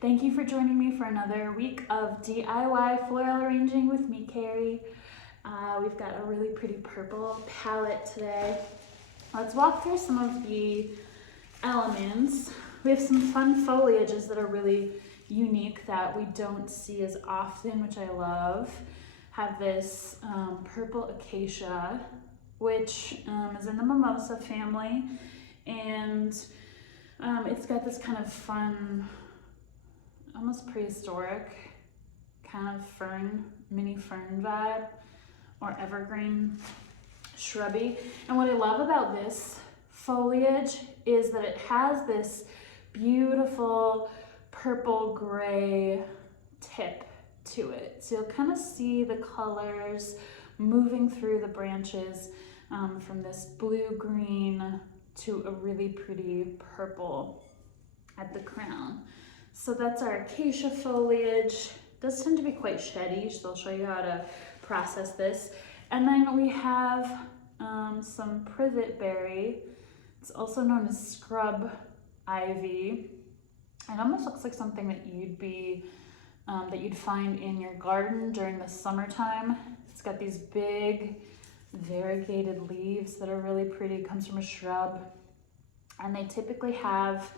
Thank you for joining me for another week of DIY floral arranging with me, Carrie. We've got a really pretty purple palette today. Let's walk through some of the elements. We have some fun foliages that are really unique that we don't see as often, which I love. Have this purple acacia, which is in the mimosa family, and it's got this kind of fun, almost prehistoric kind of fern, mini fern vibe, or evergreen shrubby. And what I love about this foliage is that it has this beautiful purple gray tip to it. So you'll kind of see the colors moving through the branches from this blue-green to a really pretty purple at the crown. So that's our acacia foliage. It does tend to be quite sheddy, so I'll show you how to process this. And then we have some privet berry. It's also known as scrub ivy. It almost looks like something that you'd find in your garden during the summertime. It's got these big variegated leaves that are really pretty. It comes from a shrub, and they typically have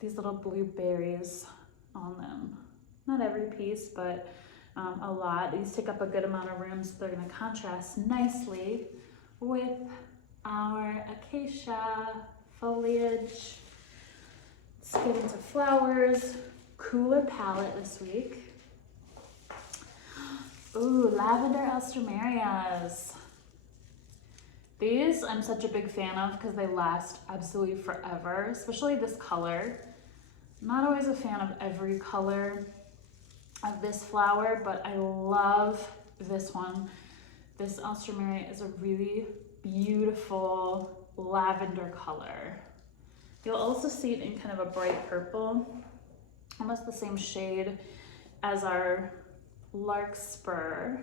these little blue berries on them. Not every piece, but a lot. These take up a good amount of room, so they're going to contrast nicely with our acacia foliage. Let's get into flowers. Cooler palette this week. Ooh, lavender Alstroemerias. These I'm such a big fan of because they last absolutely forever, especially this color. I'm not always a fan of every color of this flower, but I love this one. This Alstroemeria is a really beautiful lavender color. You'll also see it in kind of a bright purple, almost the same shade as our Larkspur.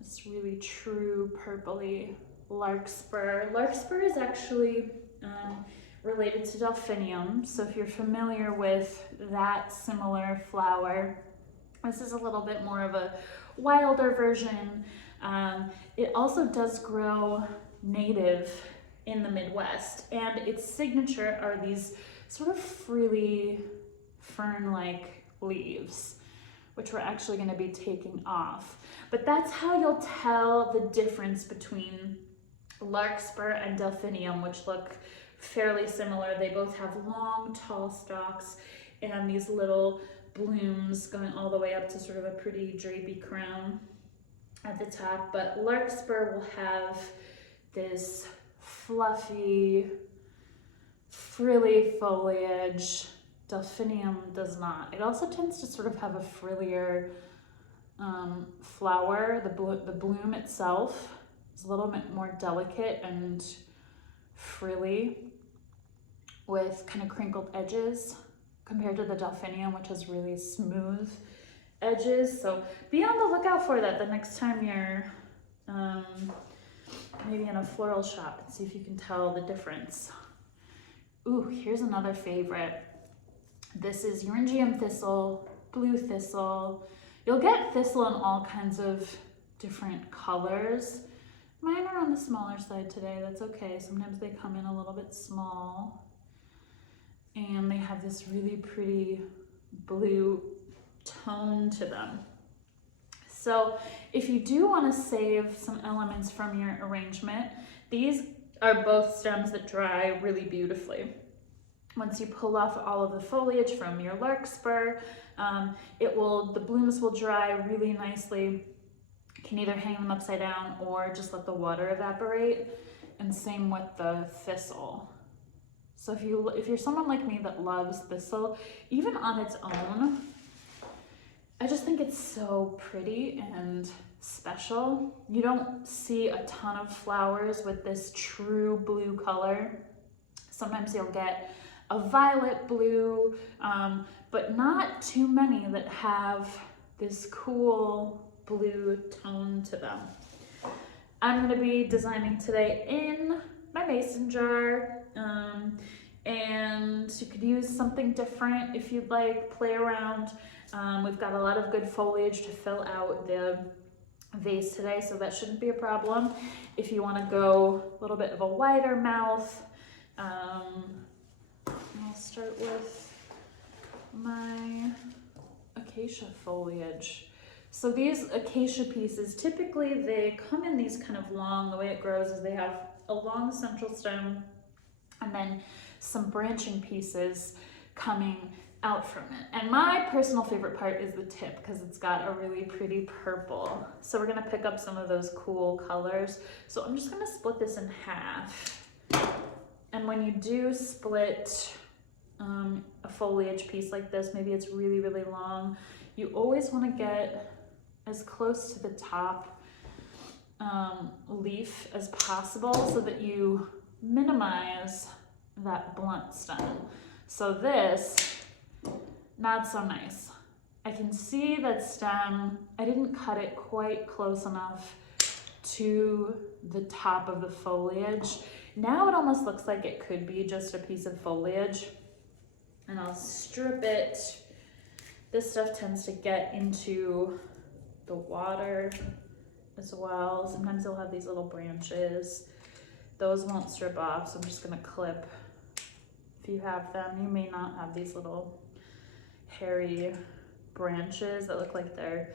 It's really true purpley Larkspur. Larkspur is actually related to delphinium, so if you're familiar with that similar flower, this is a little bit more of a wilder version. It also does grow native in the Midwest, and its signature are these sort of frilly fern-like leaves, which we're actually going to be taking off. But that's how you'll tell the difference between Larkspur and delphinium, which look fairly similar. They both have long, tall stalks and these little blooms going all the way up to sort of a pretty drapey crown at the top. But Larkspur will have this fluffy, frilly foliage. Delphinium does not. It also tends to sort of have a frillier flower. The bloom itself is a little bit more delicate and frilly with kind of crinkled edges compared to the delphinium, which has really smooth edges. So be on the lookout for that the next time you're maybe in a floral shop and see if you can tell the difference. Ooh, here's another favorite. This is Euryngenium thistle, blue thistle. You'll get thistle in all kinds of different colors. Mine are on the smaller side today, that's okay. Sometimes they come in a little bit small. And they have this really pretty blue tone to them. So if you do want to save some elements from your arrangement, these are both stems that dry really beautifully. Once you pull off all of the foliage from your Larkspur, the blooms will dry really nicely. You can either hang them upside down or just let the water evaporate, and same with the thistle. So if you're someone like me that loves thistle, even on its own, I just think it's so pretty and special. You don't see a ton of flowers with this true blue color. Sometimes you'll get a violet blue, but not too many that have this cool blue tone to them. I'm going to be designing today in my mason jar. And you could use something different if you'd like, play around. We've got a lot of good foliage to fill out the vase today, so that shouldn't be a problem. If you want to go a little bit of a wider mouth, I'll start with my acacia foliage. So these acacia pieces, typically they come in these kind of long, the way it grows is they have a long central stem and then some branching pieces coming out from it. And my personal favorite part is the tip because it's got a really pretty purple. So we're gonna pick up some of those cool colors. So I'm just gonna split this in half. And when you do split a foliage piece like this, maybe it's really, really long, you always wanna get as close to the top leaf as possible so that you minimize that blunt stem. So this, not so nice. I can see that stem, I didn't cut it quite close enough to the top of the foliage. Now it almost looks like it could be just a piece of foliage. And I'll strip it. This stuff tends to get into the water as well. Sometimes they'll have these little branches. Those won't strip off, so I'm just gonna clip. If you have them, you may not have these little hairy branches that look like they're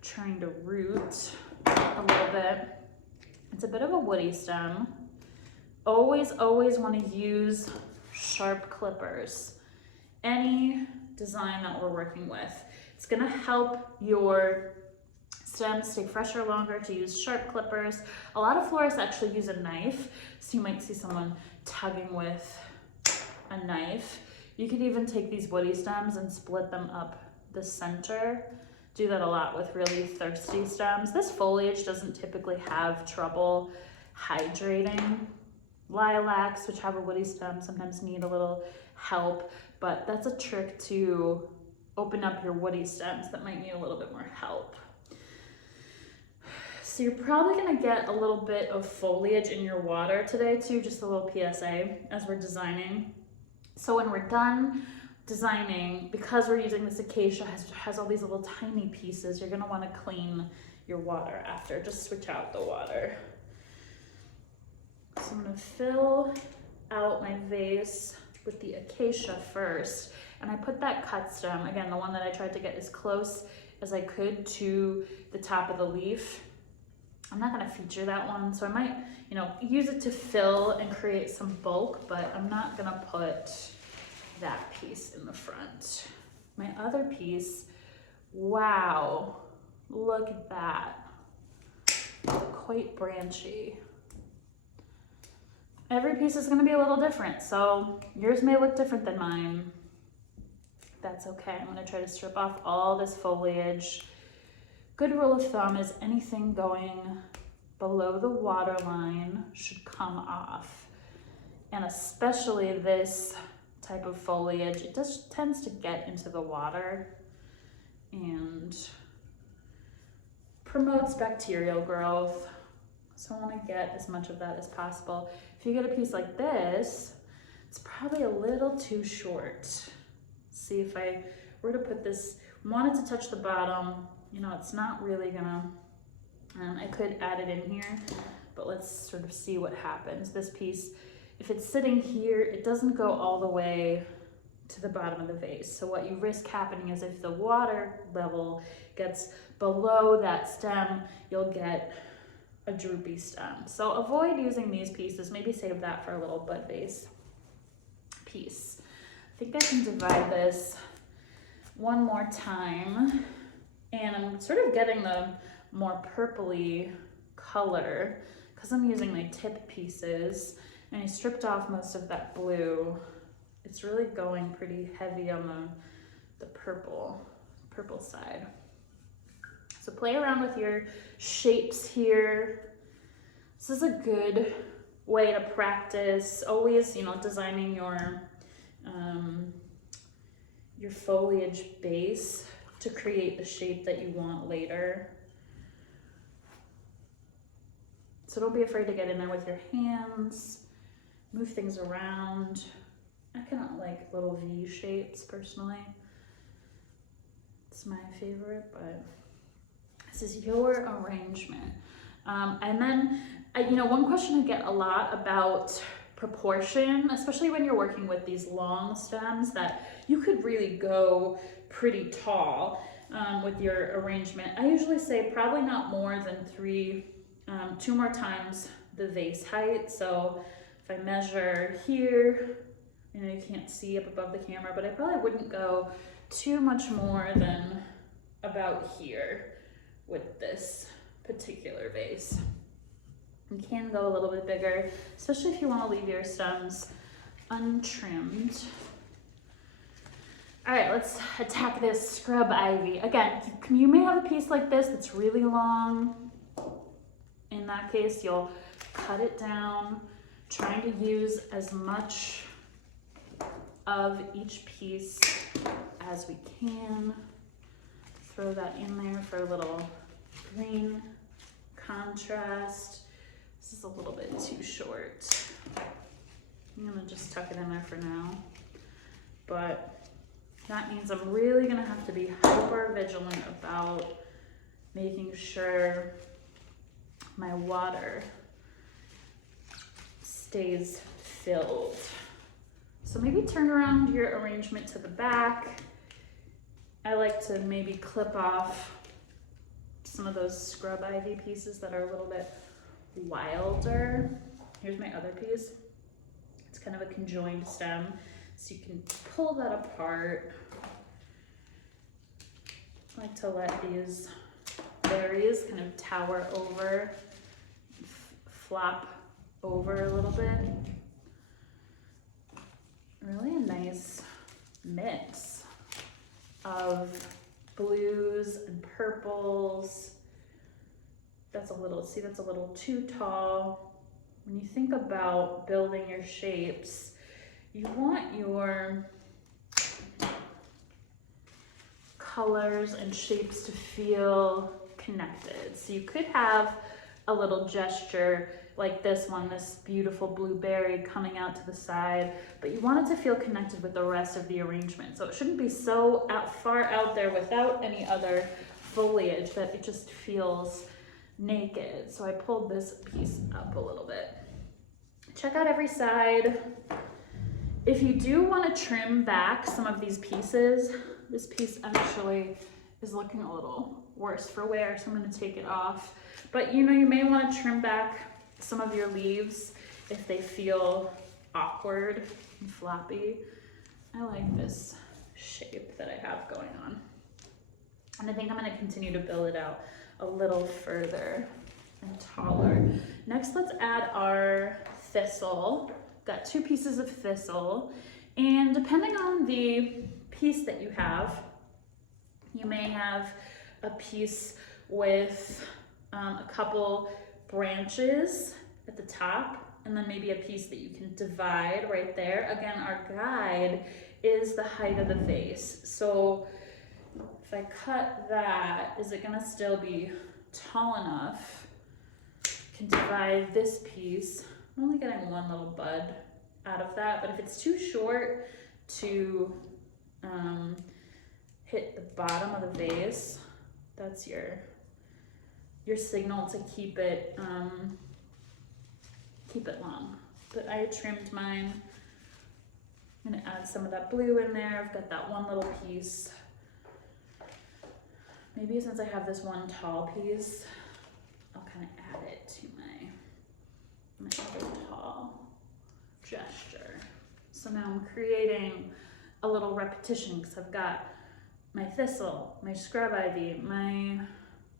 trying to root a little bit. It's a bit of a woody stem. Always wanna use sharp clippers. Any design that we're working with. It's gonna help your stems stay fresher longer to use sharp clippers. A lot of florists actually use a knife, so you might see someone tugging with a knife. You could even take these woody stems and split them up the center. Do that a lot with really thirsty stems. This foliage doesn't typically have trouble hydrating. Lilacs, which have a woody stem, sometimes need a little help, but that's a trick to open up your woody stems that might need a little bit more help. So you're probably gonna get a little bit of foliage in your water today too, just a little PSA as we're designing. So when we're done designing, because we're using this acacia, has all these little tiny pieces, you're gonna wanna clean your water after. Just switch out the water. So I'm gonna fill out my vase with the acacia first. And I put that cut stem, again, the one that I tried to get as close as I could to the top of the leaf. I'm not gonna feature that one, so I might, use it to fill and create some bulk, but I'm not gonna put that piece in the front. My other piece, wow, look at that. Quite branchy. Every piece is gonna be a little different, so yours may look different than mine. That's okay. I'm gonna try to strip off all this foliage. Good rule of thumb is anything going below the water line should come off. And especially this type of foliage, it just tends to get into the water and promotes bacterial growth. So I wanna get as much of that as possible. If you get a piece like this, it's probably a little too short. See, if I were to put this, wanted to touch the bottom, it's not really gonna, I could add it in here, but let's sort of see what happens. This piece, if it's sitting here, it doesn't go all the way to the bottom of the vase. So what you risk happening is if the water level gets below that stem, you'll get a droopy stem. So avoid using these pieces, maybe save that for a little bud vase piece. I think I can divide this one more time, and I'm sort of getting the more purpley color because I'm using my tip pieces, and I stripped off most of that blue. It's really going pretty heavy on the purple side. So play around with your shapes here. This is a good way to practice, always, designing your foliage base to create the shape that you want later. So don't be afraid to get in there with your hands, move things around. I kind of like little V shapes personally. It's my favorite, but this is your arrangement. And then, you know, one question I get a lot about proportion, especially when you're working with these long stems, that you could really go pretty tall with your arrangement. I usually say probably not more than two more times the vase height. So if I measure here, you know, you can't see up above the camera, but I probably wouldn't go too much more than about here with this particular vase. You can go a little bit bigger, especially if you want to leave your stems untrimmed. All right, let's attack this scrub ivy. Again, you may have a piece like this that's really long. In that case, you'll cut it down, trying to use as much of each piece as we can. Throw that in there for a little green contrast. This is a little bit too short. I'm gonna just tuck it in there for now. But that means I'm really gonna have to be hyper vigilant about making sure my water stays filled. So maybe turn around your arrangement to the back. I like to maybe clip off some of those scrub ivy pieces that are a little bit wilder. Here's my other piece. It's kind of a conjoined stem, so you can pull that apart. I like to let these berries kind of tower over, flop over a little bit. Really a nice mix of blues and purples. That's a little too tall. When you think about building your shapes, you want your colors and shapes to feel connected. So you could have a little gesture like this one, this beautiful blueberry coming out to the side, but you want it to feel connected with the rest of the arrangement. So it shouldn't be so far out there without any other foliage that it just feels naked. So I pulled this piece up a little bit. Check out every side. If you do want to trim back some of these pieces, this piece actually is looking a little worse for wear, so I'm going to take it off. But you know, you may want to trim back some of your leaves if they feel awkward and floppy. I like this shape that I have going on. And I think I'm going to continue to build it out a little further and taller. Next, let's add our thistle. Got 2 pieces of thistle, and depending on the piece that you have, you may have a piece with a couple branches at the top, and then maybe a piece that you can divide right there. Again, our guide is the height of the vase. So if I cut that, is it gonna still be tall enough? I can divide this piece. I'm only getting one little bud out of that, but if it's too short to hit the bottom of the vase, that's your signal to keep it long. But I trimmed mine. I'm gonna add some of that blue in there. I've got that one little piece. Maybe since I have this one tall piece, I'll kind of add it to my other tall gesture. So now I'm creating a little repetition because I've got my thistle, my scrub ivy, my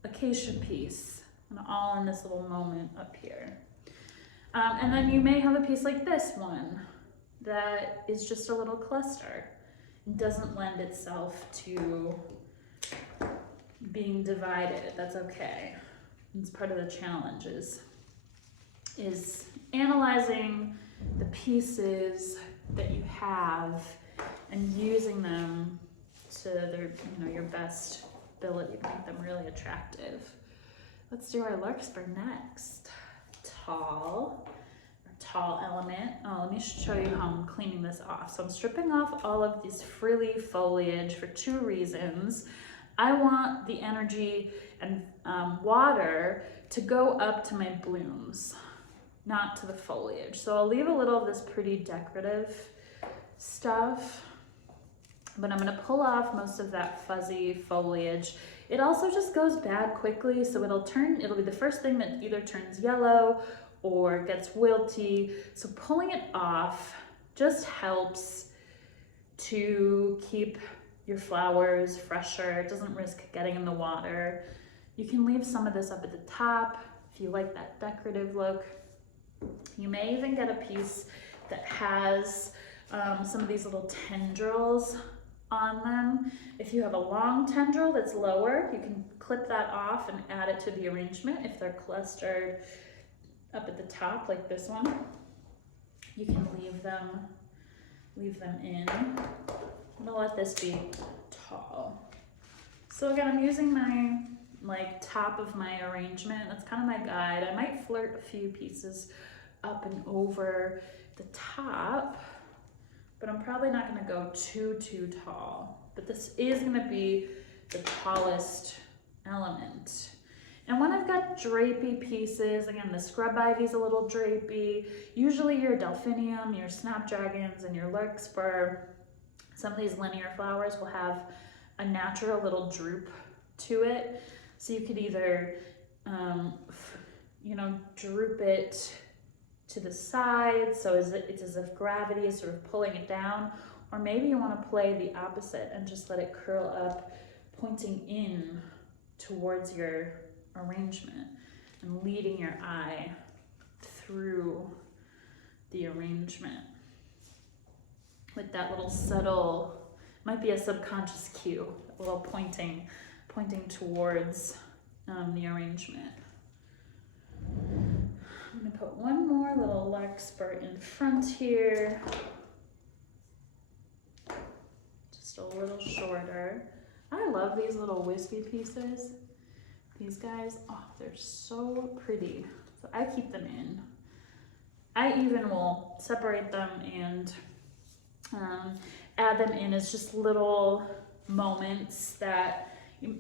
acacia piece, and all in this little moment up here. And then you may have a piece like this one that is just a little cluster. It doesn't lend itself to being divided. That's okay. It's part of the challenges is analyzing the pieces that you have and using them to their, your best ability to make them really attractive. Let's do our Larkspur next. Tall, our tall element. Oh, let me show you how I'm cleaning this off. So I'm stripping off all of this frilly foliage for two reasons. I want the energy and water to go up to my blooms, not to the foliage. So I'll leave a little of this pretty decorative stuff, but I'm gonna pull off most of that fuzzy foliage. It also just goes bad quickly, so it'll be the first thing that either turns yellow or gets wilty. So pulling it off just helps to keep your flowers fresher. It doesn't risk getting in the water. You can leave some of this up at the top if you like that decorative look. You may even get a piece that has some of these little tendrils on them. If you have a long tendril that's lower, you can clip that off and add it to the arrangement. If they're clustered up at the top like this one, you can leave them in. I'm gonna let this be tall. So again, I'm using my top of my arrangement. That's kind of my guide. I might flirt a few pieces up and over the top, but I'm probably not gonna go too tall. But this is gonna be the tallest element. And when I've got drapey pieces, again, the scrub ivy's a little drapey. Usually your delphinium, your snapdragons, and your larkspur, some of these linear flowers will have a natural little droop to it. So you could either, droop it to the side, so it's as if gravity is sort of pulling it down, or maybe you want to play the opposite and just let it curl up, pointing in towards your arrangement and leading your eye through the arrangement with that little subtle, might be a subconscious cue, a little pointing towards the arrangement. I'm gonna put one more little larkspur in front here, just a little shorter. I love these little wispy pieces. These guys, oh, they're so pretty. So I keep them in. I even will separate them and add them in as just little moments that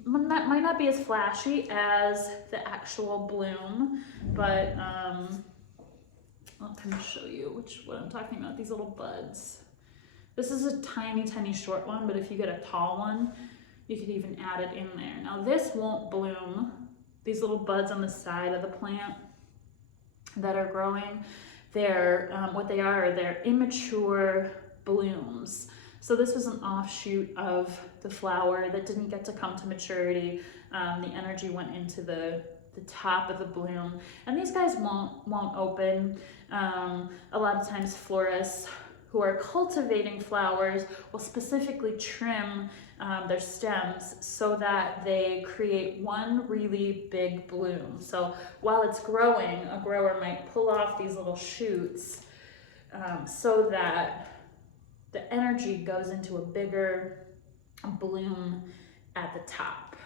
might not be as flashy as the actual bloom, but I'll kind of show you what I'm talking about, these little buds. This is a tiny short one, but if you get a tall one, you could even add it in there. Now this won't bloom. These little buds on the side of the plant that are growing, they're they're immature blooms. So this was an offshoot of the flower that didn't get to come to maturity. The energy went into the top of the bloom, and these guys won't open. A lot of times florists who are cultivating flowers will specifically trim their stems so that they create one really big bloom. So while it's growing, a grower might pull off these little shoots so that the energy goes into a bigger bloom at the top.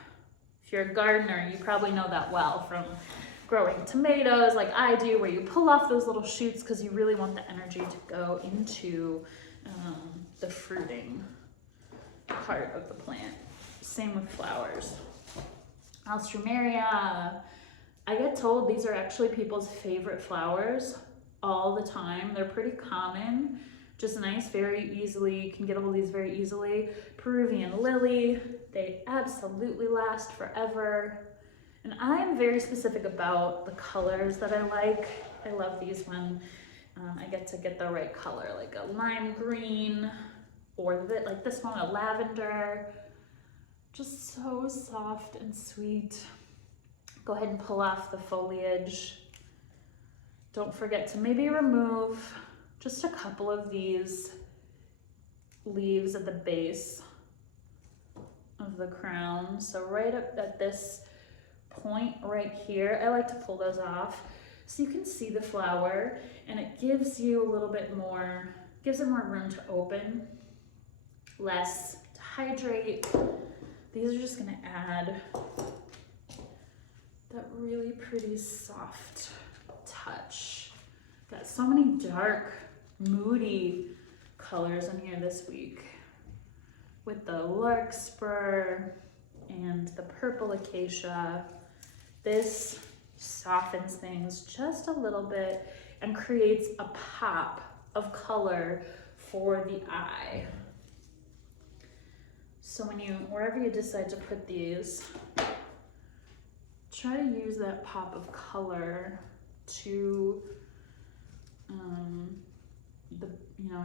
If you're a gardener, you probably know that well from growing tomatoes like I do, where you pull off those little shoots because you really want the energy to go into the fruiting part of the plant. Same with flowers. Alstroemeria, I get told these are actually people's favorite flowers all the time. They're pretty common, just nice, very easily, you can get all these very easily. Peruvian lily, they absolutely last forever. And I'm very specific about the colors that I like. I love these when I get to get the right color, like a lime green, or like this one, a lavender. Just so soft and sweet. Go ahead and pull off the foliage. Don't forget to maybe remove just a couple of these leaves at the base of the crown. So right up at this point right here, I like to pull those off so you can see the flower, and it gives you a little bit more, gives it more room to open, less to hydrate. These are just gonna add that really pretty soft touch. Got so many dark, moody colors in here this week with the Larkspur and the purple Acacia. This softens things just a little bit and creates a pop of color for the eye. So wherever you decide to put these, try to use that pop of color to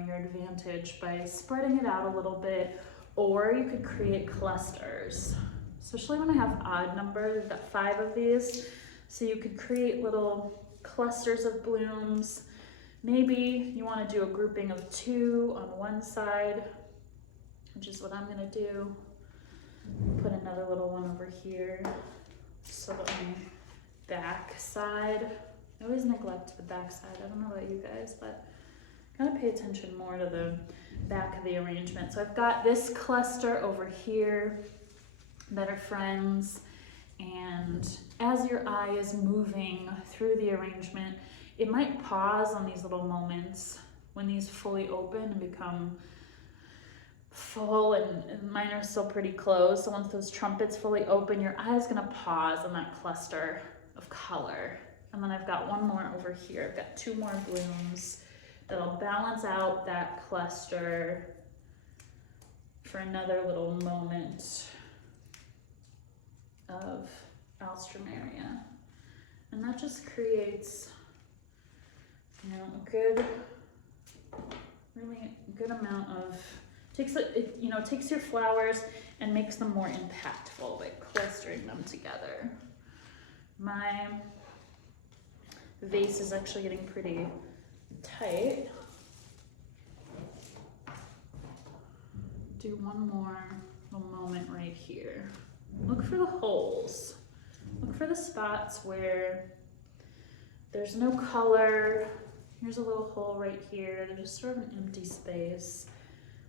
your advantage by spreading it out a little bit, or you could create clusters. Especially when I have odd numbers, I've got 5 of these, so you could create little clusters of blooms. Maybe you want to do a grouping of 2 on one side, which is what I'm going to do. Put another little one over here. So that my back side, I always neglect the back side. I don't know about you guys, but I gotta pay attention more to the back of the arrangement. So I've got this cluster over here that are friends, and as your eye is moving through the arrangement, it might pause on these little moments when these fully open and become full, and mine are still pretty closed. So once those trumpets fully open, your eye is gonna pause on that cluster of color. And then I've got one more over here. I've got 2 more blooms that'll balance out that cluster for another little moment of Alstroemeria. And that just creates, a good, really good amount of, takes your flowers and makes them more impactful by clustering them together. My vase is actually getting pretty tight. Do one more little moment right here. Look for the holes. Look for the spots where there's no color. Here's a little hole right here. There's just sort of an empty space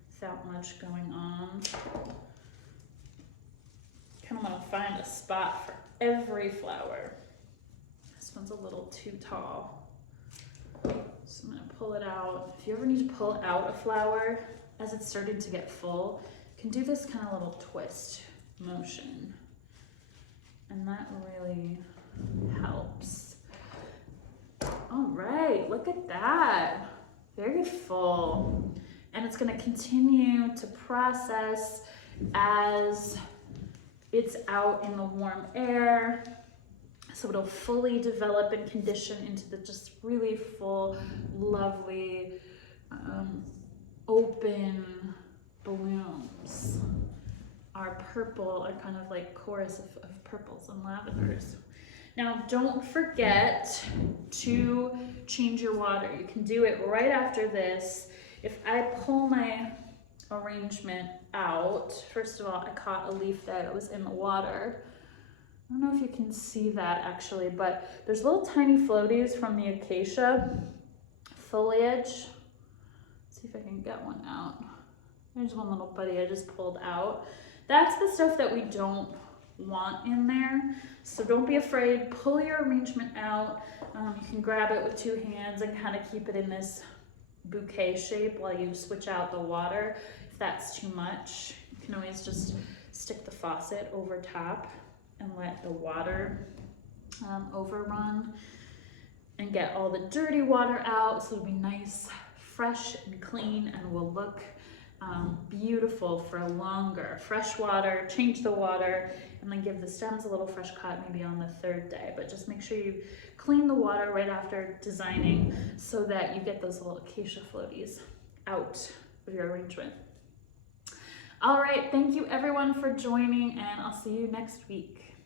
without much going on. Kind of want to find a spot for every flower. This one's a little too tall, so I'm gonna pull it out. If you ever need to pull out a flower as it's starting to get full, you can do this kind of little twist motion, and that really helps. All right, look at that. Very full. And it's gonna continue to process as it's out in the warm air. So it'll fully develop and condition into the just really full, lovely, open blooms. Our purple are kind of like chorus of purples and lavenders. Now, don't forget to change your water. You can do it right after this. If I pull my arrangement out, first of all, I caught a leaf there that was in the water. I don't know if you can see that actually, but there's little tiny floaties from the Acacia foliage. Let's see if I can get one out. There's one little buddy I just pulled out. That's the stuff that we don't want in there. So don't be afraid, pull your arrangement out. You can grab it with 2 hands and kind of keep it in this bouquet shape while you switch out the water. If that's too much, you can always just stick the faucet over top and let the water overrun and get all the dirty water out, so it'll be nice, fresh and clean, and will look beautiful for longer. Fresh water, change the water, and then give the stems a little fresh cut maybe on the 3rd day, but just make sure you clean the water right after designing so that you get those little acacia floaties out of your arrangement. All right, thank you everyone for joining, and I'll see you next week.